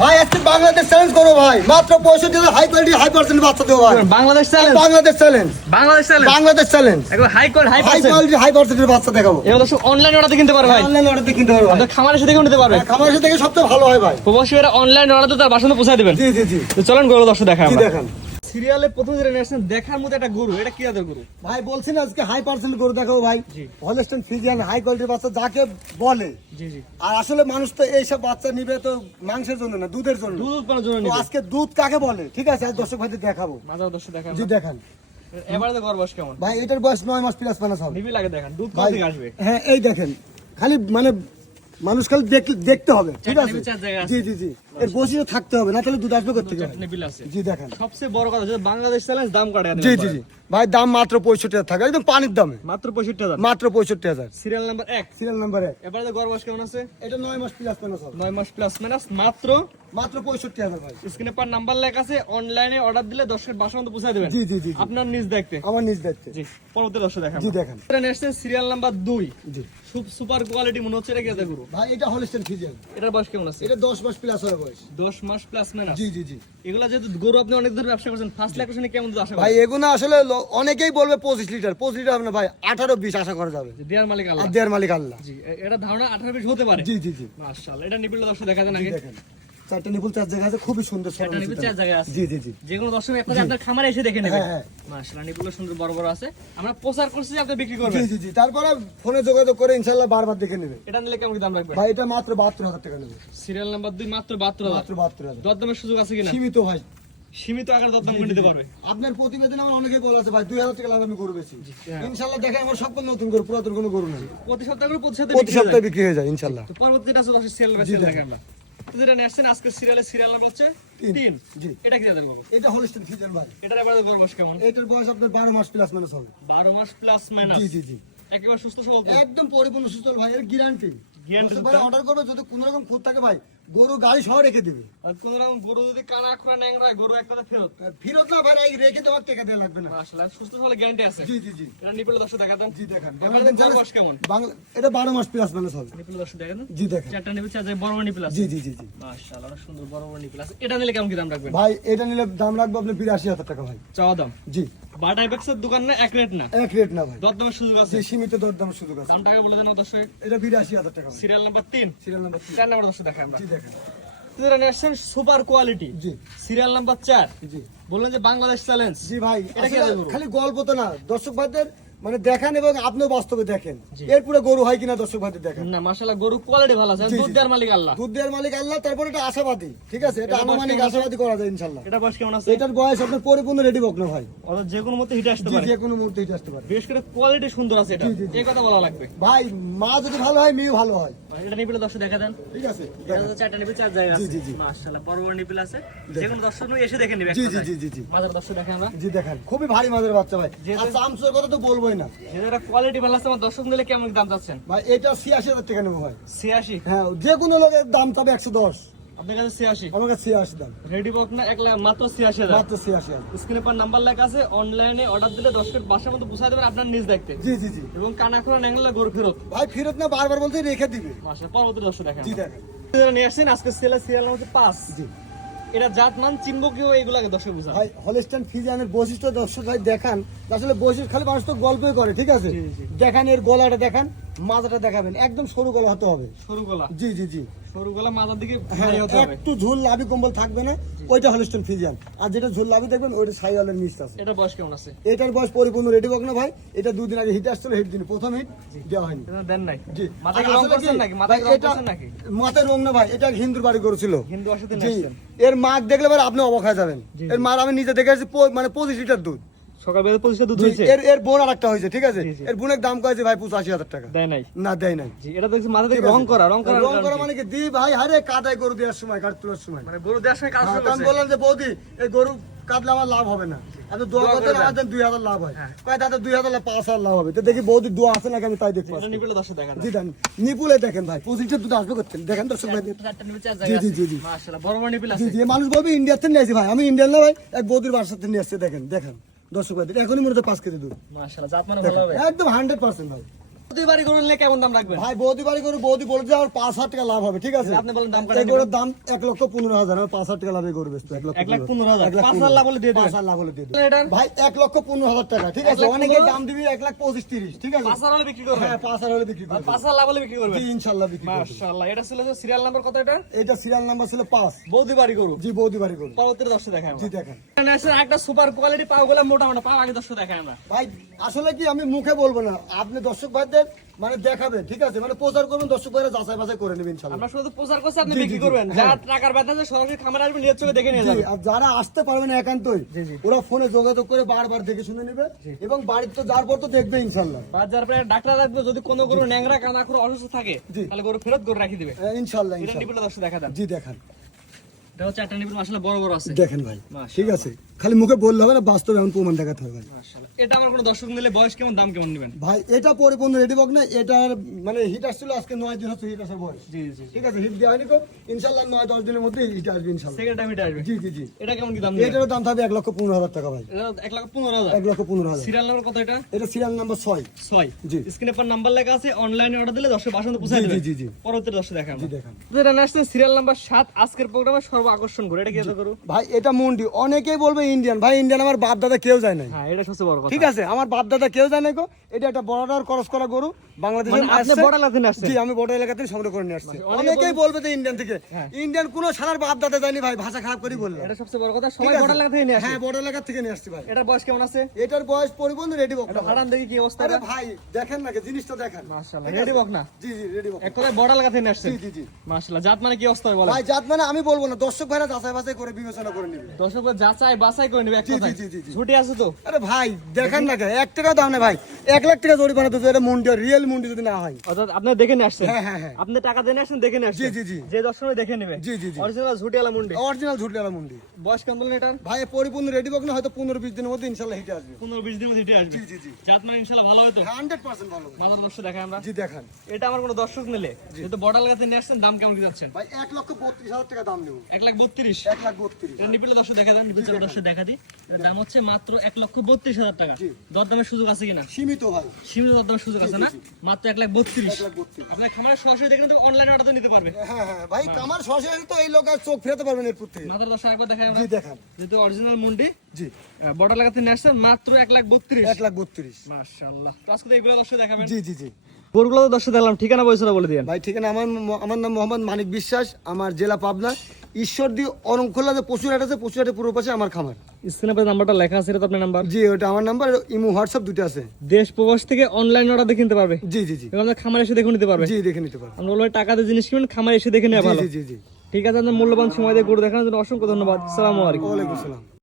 ভাই আজকে বাংলাদেশ চ্যালেঞ্জ করো ভাই। মাত্র পঁয়ষট্টি হাই কোয়ালিটি হাই পার্সেন্ট বাচ্চা দেবো ভাই। Bangladesh challenge Bangladesh challenge Bangladesh challenge Bangladesh challenge একবার high quality high quality high পার্সেন্টের বাচ্চা দেখাবো। এবার দর্শক অনলাইন অর্ডার কিনতে পারবে ভাই। অনলাইন অর্ডার কিনতে পারবে আপনার সাথে কিনতে নিতে পারবে। খামারের সাথে সবচেয়ে ভালো হয় ভাই। প্রবাসী এরা অনলাইন অর্ডার তার বাসা পৌঁছে দিবেন। জি জি জি। তো চলেন গরু দর্শক দেখা আমরা। দেখান। সিরিয়ালে প্রথম নিয়ে দেখার মতো একটা গরু এটা কি জাতের গরু? ভাই বলছি না আজকে হাই পার্সেন্ট গরু দেখাবো ভাই। হলস্টেন ফিজিয়ান হাই কোয়ালিটির বাচ্চা যাকে বলে। জি জি। আর আসলে মানুষ তো এইসব বাচ্চা নিবে তো মাংসের জন্য না দুধের জন্য। দুধ উৎপাদনের জন্য আজকে দুধ কাকে বলে? ঠিক আছে আর দর্শক ভাইদের দেখাবো। মাজার দর্শক দেখা জি দেখান। এবারে তো গড় বয়স কেমন? ভাই এটার বয়স নয় মাস প্লাস মাইনাস হবে। নিবি লাগে দেখেন দুধ কত থেকে আসবে? হ্যাঁ এই দেখেন। খালি মানে মানুষ খালি দেখ- দেখতে হবে ঠিক আছে। জি জি জি। এর থাকতে হবে না তাহলে দুধ আসবে করতে জি দেখেন। সবচেয়ে বড় কথা হচ্ছে বাংলাদেশ চ্যালেঞ্জ দাম কাটে জি জি জি। ভাই দাম মাত্র পঁয়ষট্টি হাজার টাকা একদম পানির দামে। মাত্র পঁয়ষট্টি হাজার। মাত্র পঁয়ষট্টি হাজার। সিরিয়াল নাম্বার এক। সিরিয়াল নাম্বার এক। এবারে বয়স কেমন আছে? এটা নয় মাস প্লাস মাইনাস নয় মাস প্লাস মাইনাস মাত্র? মাত্র পঁয়ষট্টি হাজার ভাই। স্ক্রিনে পার নাম্বার লেখা আছে অনলাইনে অর্ডার দিলে দর্শকের বাসা মতো পৌঁছায় দেবেন। জি জি জি। আপনার নিজ দেখতে আমার নিজ দায়িত্বে। জি পরবর্তী দর্শক দেখা জি দেখেন। নেক্সট সিরিয়াল নাম্বার দুই। জি। খুব সুপার কোয়ালিটি মনে হচ্ছে এটা কি ভাই এটা হলস্টেন ফিজিয়ান এটার বয়স কেমন আছে? এটা দশ মাস প্লাস হবে বয়স। দশ মাস প্লাস মাইনাস জি জি জি। এগুলা যেহেতু গরু আপনি অনেক ধরে ব্যবসা করছেন ফার্স্ট লাখ কেমন দুধ আশা ভাই করেন? আসলে অনেকেই বলবে পঁচিশ লিটার পঁচিশ লিটার হবে না ভাই আঠারো বিশ আশা করা যাবে। দেয়ার মালিক আল্লাহ। আর দেড় মালিক আল্লাহ। জি এটা ধারণা আঠারো বিশ হতে পারে। জি জি জি। মাশাআল্লাহ এটা দর্শক দেখা দেন আগে দেখেন। চারটে নিপুল চার জায়গা আছে খুবই সুন্দর চারটা নিপিল চার আছে। জি জি জি। যে কোনো দর্শক আপনার খামারে এসে দেখে নেবেন। হ্যাঁ, হ্যাঁ। মাশাআল্লাহ নিপিল সুন্দর বড় বড় আছে। আমরা প্রচার করছি যে আপনি বিক্রি করবেন। জি জি তারপরে ফোনে যোগাযোগ করে ইনশাল্লাহ বারবার দেখে নেবে। এটা নিলে কেমন দাম রাখবেন? ভাই এটা মাত্র বাহাত্তর হাজার টাকা নেবে। সিরিয়াল নাম্বার দুই মাত্র বাহাত্তর হাজার। মাত্র বাহাত্তর হাজার। দরদামের সুযোগ আছে কিনা? সীমিত ভাই। সীমিত আকারে দরদাম করে দিতে পারবে। আপনার প্রতিবেদন আমার অনেকেই বলা আছে ভাই দুই হাজার টাকা লাভ আমি বেশি। হ্যাঁ। ইনশাল্লাহ দেখেন আমার সব নতুন গরু পুরাতন কোনো গরু নেই। প্রতি সপ্তাহে করে প্রতি সপ্তাহে বিক্রি হয়ে সপ্তাহে যায়। বিক্রি হয়ে যায় ইনশাল্লাহ তো পরবর্তী আছে জি, দেখেন। আমরা। তো যেটা নেসছেন আসছেন আজকে সিরিয়ালে সিরিয়াল নাম্বার হচ্ছে তিন। এটা কি জানেন বাবা এটা হলস্টেন ফিজিয়ান ভাই। এটার এবারে বয়স কেমন? এটার বয়স আপনার বারো মাস প্লাস মাইনাস হবে। বারো মাস প্লাস মাইনাস জি জি জি। একেবারে সুস্থ সবল। একদম পরিপূর্ণ সুস্থ ভাই এর গ্যারান্টি গ্যারান্টি ভাই অর্ডার করবে যদি কোনো রকম খুঁত থাকে ভাই গরু গাড়ি সহ রেখে দিবি। আর কোন রকম গরু যদি কানা খোরা ন্যাংরা গরু একটাতে ফেরত। ফেরত না ভাই রেখে দেওয়ার টাকা দেওয়া লাগবে না। মাশাআল্লাহ সুস্থ সবল গ্যারান্টি আছে। জি জি জি। এটা নিপেল দর্শক দেখা দেন জি দেখেন। গড় বয়স কেমন? বাংলা এটা বারো মাস প্লাস মাইনাস হবে। নিপেল দর্শক দেখা দেন জি দেখেন। চারটা নিপেল চার বড় বড় নিপেল আছে। জি জি জি জি। মাশাআল্লাহ অনেক সুন্দর বড় বড় নিপেল আছে। এটা নিলে কেমন কি দাম রাখবেন? ভাই এটা নিলে দাম রাখব আপনি বিরাশি হাজার টাকা ভাই। চাওয়া দাম? জি। বাটা এপেক্সের দোকান না এক রেট না। এক রেট না ভাই। দরদামের সুযোগ আছে। যে সীমিত দরদামের সুযোগ আছে। দামটা আগে বলে দেন দর্শক এটা টাকা সিরিয়াল নাম্বার সিরিয়াল নাম্বার। চার নাম্বার দর্শক দেখা আমরা। জি দেখেন। সুপার কোয়ালিটি জি। সিরিয়াল নাম্বার জি। বললেন যে বাংলাদেশ চ্যালেঞ্জ জি ভাই এটা? খালি গল্প তো না। দর্শক ভাইদের মানে দেখেন এবং আপনিও বাস্তবে দেখেন। এরপরে গরু হয় কিনা দর্শক ভাই দেখেন। না মাশাআল্লাহ গরু কোয়ালিটি ভালো আছে। দুধ। দেওয়ার মালিক আল্লাহ। দুধ দেওয়ার মালিক আল্লাহ তারপর এটা আশাবাদী ঠিক আছে? এটা আনুমানিক আশাবাদী করা যায় ইনশাআল্লাহ। এটা বয়স কেমন আছে? এটার বয়স আপনার পরিপূর্ণ রেডি বক না ভাই। অর্থাৎ যে কোনো মুহূর্তে হিট আসতে পারে। যে কোনো মুহূর্তে হিট আসতে পারে। বেশ করে কোয়ালিটি সুন্দর আছে এটা। এই কথা বলা লাগবে। ভাই মা যদি ভালো হয় মেয়ে ভালো হয়। এটা নিপিলে দর্শক দেখা দেন। ঠিক আছে এটা তো চারটা নিপিল চার জায়গা আছে। জি, জি। মাশাআল্লাহ বড় বড় নিপিল আছে। যে কোনো দর্শক এসে দেখে নেবে জি জি জি জি। জি দর্শক দেখে আমরা জি দেখেন। খুবই ভারী বাচ্চা ভাই। আর কথা তো বলবোই না। যেটা কোয়ালিটি ভালো আছে আমার দর্শক নিলে কেমন দাম চাচ্ছেন? ভাই এটা টাকা নেব ভাই। ছিয়াশি? হ্যাঁ যে কোনো লোকের দাম চাবে একশো দশ। আপনার কাছে ছিয়াশি। আমার কাছে ছিয়াশি দাম। রেডি বক না এক মাত্র ছিয়াশি হাজার। মাত্র ছিয়াশি হাজার। স্ক্রিনে পর নাম্বার লেখা আছে অনলাইনে অর্ডার দিলে বাসার পৌঁছায় দেবেন আপনার নিজ দেখতে। জি জি জি। এবং কানা খোলা ন্যাংলা গরু ফেরত। ভাই ফেরত না বারবার বলতে রেখে দিবে। মাসে পরবর্তী দর্শক দেখেন। জি দেখেন। যারা নিয়ে আসছেন আজকে সিরিয়াল জি। এটা জাত মান চিনবো কেউ এইগুলাকে দর্শক বুঝা ভাই হলস্টাইন ফিজিয়ানের বৈশিষ্ট্য দর্শক ভাই দেখান। আসলে বৈশিষ্ট্য খালি মানুষ তো গল্পই করে ঠিক আছে। দেখান এর গলাটা দেখান। মাথাটা দেখাবেন একদম সরু গলা হতে হবে। সরু গলা? জি জি জি। সরু গলা মাথার দিকে হ্যাঁ হতে হবে। একটু ঝুল লাভি কম্বল থাকবে না ওইটা ফিজিয়ান আর যেটা ঝুল লাভি দেখবেন ওইটা সাইওয়ালের মিক্স আছে। এটা বয়স কেমন আছে? এটার বয়স পরিপূর্ণ রেডি বক না ভাই এটা দুদিন আগে হিট আসছিল হিট দিন প্রথম হিট দেওয়া হয়নি। দেন নাই? জি। মাথায় রং করছেন নাকি? মাথায় ভাই, রং এটা- করছেন নাকি? মাথায় রং না ভাই এটা হিন্দুর বাড়ি করেছিল। হিন্দু জি। এর মাক দেখলে পরে আপনি অবাক হয়ে যাবেন। এর মার আমি নিজে দেখে আসছি মানে পঁচিশ লিটার দুধ। সকাল বেলা দুধ হয়েছে? এর এর বোন আরেকটা হয়েছে ঠিক আছে। এর বোনের দাম কয়েছে ভাই পঁচাশি হাজার টাকা। দেয় নাই? না দেয় নাই। এটা দেখছি মাথা থেকে রং করা রং করা রং করা মানে কি? দি ভাই হারে কাদায় গরু দেওয়ার সময় কাঠ তোলার সময়। মানে গরু দেওয়ার সময় কাজ হ্যাঁ, আমি বললাম যে বৌদি এই গরু কাটলে আমার লাভ হবে না। এত দোয়া দোয়া করতে আমাদের দুই হাজার লাভ হয়। কয় দাদা দুই হাজার পাঁচ হাজার লাভ হবে। তো দেখি বৌদি দোয়া আছে নাকি আমি তাই দেখব নিপিলে দর্শক জি দেন। নিপুলে দেখেন ভাই পঁচিশটা দুধ আসবে করতেন দেখেন দর্শক ভাই। চারটা নিপিল চার জি, জি, জি, জি। বড় বড় নিপিল আছে জি মানুষ বলবে ইন্ডিয়ার থেকে নিয়ে আসি ভাই। আমি ইন্ডিয়ান না ভাই এক বৌদির বাসার থেকে নিয়ে আসছে দেখেন দেখেন। দর্শক ভাই এখনই মনে হচ্ছে পাঁচ কেজি দুধ। মাশাআল্লাহ জাত মানে ভালো হবে। একদম হান্ড্রেড পার্সেন্ট ভাই দুই বাড়ি গরু নিলে কেমন দাম রাখবেন? ভাই বৌদি বাড়ি করে বৌদি বলে যে আমার পাঁচ হাজার টাকা লাভ হবে ঠিক আছে? আপনি বলেন দাম এই গরুর দাম এক লক্ষ পনেরো হাজার আমার পাঁচ হাজার টাকা লাভে গরু বেচতো এক লক্ষ এক লাখ পনেরো। হাজার। পাঁচ হাজার লাভ হলে দিয়ে পাঁচ হাজার লাভ হলে দিয়ে ভাই এক লক্ষ পনেরো হাজার টাকা ঠিক আছে? অনেকে দাম দিবি এক লাখ পঁচিশ তিরিশ ঠিক আছে? পাঁচ হাজার হলে বিক্রি করবেন। হ্যাঁ পাঁচ হাজার হলে বিক্রি করব পাঁচ হাজার লাভ হলে বিক্রি করবেন। ইনশাল্লাহ বিক্রি করব এটা ছিল যে সিরিয়াল নাম্বার কত এটা? এটা সিরিয়াল নাম্বার ছিল পাঁচ। বৌদি বাড়ি গরু। জি বৌদি বাড়ি গরু। দেখায় জি দেখেন। একটা সুপার কোয়ালিটি পাও গুলো মোটা মোটা পাও আগে দর্শক দেখায় আমরা। ভাই আসলে কি আমি মুখে বলব না? আপনি দর্শক ভাইদের মানে দেখাবেন ঠিক আছে? মানে প্রচার করবেন দর্শক ভাইরা যাচাই বাছাই করে নেবেন আমরা শুধু প্রচার করছি আপনি বিক্রি করবেন। হ্যাঁ। যা টাকার ব্যথা আছে সরাসরি খামারে আসবেন চোখে দেখে নিয়ে জি, যাবেন আর যারা আসতে পারবে না একান্তই। ওরা ফোনে যোগাযোগ করে বারবার দেখে শুনে নেবে এবং বাড়িতে তো যার পর তো দেখবে ইনশাল্লাহ। বাজার পরে ডাক্তার রাখবে যদি কোনো গরু ন্যাংরা কানা করে অসুস্থ থাকে তাহলে গরু ফেরত করে রাখি দিবে। হ্যাঁ, ইনশাল্লাহ ইনশাল্লাহ। দর্শক দেখা দেন জি দেখান। এটা হচ্ছে একটা বড় বড় আছে। দেখেন ভাই। ঠিক আছে। খালি মুখে বললে হবে না বাস্তবে এমন প্রমাণ দেখাতে হবে। এটা আমার কোনো দর্শক নিলে বয়স কেমন দাম কেমন নেবেন? ভাই এটা পরিপূর্ণ রেডি বক না এটার মানে হিট আসছিল আজকে নয় দিন হচ্ছে হিট আসার বয়স। জি জি ঠিক আছে হিট দেওয়া হয়নি ইনশাল্লাহ নয় দশ দিনের মধ্যে হিট আসবে ইনশাল্লাহ সেকেন্ড টাইম এটা আসবে? জি জি জি। এটা কেমন কি দাম এটার দাম থাকবে এক লক্ষ পনেরো হাজার টাকা ভাই। এক লাখ পনেরো হাজার। এক লক্ষ পনেরো হাজার। সিরিয়াল নাম্বার কত এটা? এটা সিরিয়াল নাম্বার ছয়। ছয়। জি। স্ক্রিনে পর নাম্বার লেখা আছে অনলাইনে অর্ডার দিলে দর্শক বাসন্ত পৌঁছে জি, দেবে। জি, জি। পরবর্তী দর্শক দেখান জি দেখান। যেটা আসছে সিরিয়াল নাম্বার সাত আজকের প্রোগ্রামে সর্ব আকর্ষণ করে এটা কি করু ভাই এটা মুন্ডি অনেকেই বলবে ইন্ডিয়ান ভাই ইন্ডিয়ান আমার বাপ দাদা কেউ যায় নাই। হ্যাঁ এটা সবচেয়ে বড় কথা। ঠিক আছে? আমার বাপ দাদা কেউ যায় নাই গো। এটা একটা বর্ডার ক্রস করা গরু। বাংলাদেশে মানে আপনি border এলাকা থেকে আসছেন? জি আমি বর্ডার এলাকা থেকে সংগ্রহ করে নিয়ে আসছি। অনেকেই বলবে যে ইন্ডিয়ান থেকে। ইন্ডিয়ান কোনো সারার বাপ দাদা যায়নি ভাই ভাষা খারাপ করে বলল এটা সবচেয়ে বড় কথা সবাই? বড় লাগা থেকে নিয়ে আসে হ্যাঁ বর্ডার এলাকা থেকে নিয়ে আসছি ভাই। এটা বয়স কেমন আছে? এটার বয়স পরিবহন রেডি বক হারান দেখি কি অবস্থা আরে ভাই দেখেন নাকি জিনিসটা দেখেন। মাশাআল্লাহ রেডি বক না? জি জি রেডি বক। এক কথায় বড় লাগা থেকে নিয়ে আসছে জি জি জি। মাশাআল্লাহ জাত মানে কি অবস্থা বলেন? ভাই জাত মানে আমি বলব না দর্শক ভাইরা যাচাই বাছাই করে বিবেচনা করে নিবে। দর্শক যাচাই বাছাই করে নেবে জি, জি, জি, জি, জি। আছে তো। আরে ভাই দেখেন না এক টাকা দাম না ভাই। এক লাখ টাকা জরিমানা তো এটা মুন্ডি রিয়েল মুন্ডি যদি না হয়। অর্থাৎ আপনি দেখে নিয়ে আসছেন। হ্যাঁ হ্যাঁ হ্যাঁ। আপনি টাকা দিয়ে আসছেন দেখে নিয়ে আসছেন। জি, জি, জি। যে দর্শক দেখে নেবে। জি, জি, জি। অরিজিনাল ঝুটি মুন্ডি। অরিজিনাল ঝুটলেলা মুন্ডি। বয়স কেমন এটার? ভাই পরিপূর্ণ রেডি বক না হয়তো পনেরো বিশ দিনের মধ্যে ইনশাল্লাহ হিটে আসবে। পনেরো বিশ দিনের মধ্যে হিটে আসবে। জি জি জি। জাত মানে ইনশাল্লাহ ভালো হবে তো? হান্ড্রেড পার্সেন্ট ভালো বাজার দর্শক দেখাই আমরা। জি দেখান। এটা আমার কোনো দর্শক নিলে। যেহেতু বর্ডার লাগাতে নিয়ে আসছেন দাম কেমন কি যাচ্ছেন ভাই এক লক্ষ বত্রিশ হাজার টাকা দাম নেব। এক লাখ বত্রিশ। এক লাখ বত্রিশ। এটা নিপিলে দর্শক দেখা নিপিলে দর্শক দেখা দিই। দাম হচ্ছে মাত্র এক লক্ষ বত্রিশ হাজার টাকা। দরদামের সুযোগ আছে কিনা? সীমিত ভাই। সীমিত দরদামের সুযোগ আছে না? মাত্র এক লাখ বত্রিশ। আপনার খামারের সরাসরি দেখেন তো অনলাইনে অর্ডার নিতে পারবে। হ্যাঁ হ্যাঁ ভাই আমার সরাসরি তো এই লোক আর চোখ ফেরাতে পারবেন এরপর থেকে। মাথার দর্শক একবার দেখাই আমরা। দেখান। যেহেতু অরিজিনাল মুন্ডি জি। বর্ডার লাগাতে নিয়ে আসছে মাত্র এক লাখ বত্রিশ। এক লাখ বত্রিশ। মাশাআল্লাহ। তো আজকে এগুলো দর্শক দেখাবেন। জি জি জি। গরুগুলো তো দর্শক দেখলাম ঠিকানা বয়সটা বলে দিন ভাই ঠিকানা আমার আমার নাম মোহাম্মদ মানিক বিশ্বাস আমার জেলা পাবনা ঈশ্বরদী অরংখোলা যে পশুরহাট আছে পূর্ব পাশে আমার খামার। স্ক্রিনে নাম্বারটা লেখা আছে এটা আপনার নাম্বার? জি ওটা আমার নাম্বার ইমো হোয়াটসঅ্যাপ দুটো আছে। দেশ প্রবাস থেকে অনলাইন অর্ডার দেখে নিতে পারবে। জি জি জি। এবং খামার এসে দেখে নিতে পারবে। জি দেখে নিতে পারব। আমরা বলব টাকা দিয়ে জিনিস কিনুন খামার এসে দেখে নেওয়া ভালো। জি জি জি। ঠিক আছে আপনার মূল্যবান সময় দিয়ে গরু দেখানোর জন্য অসংখ্য ধন্যবাদ। সালামু আলাইকুম। আসসালাম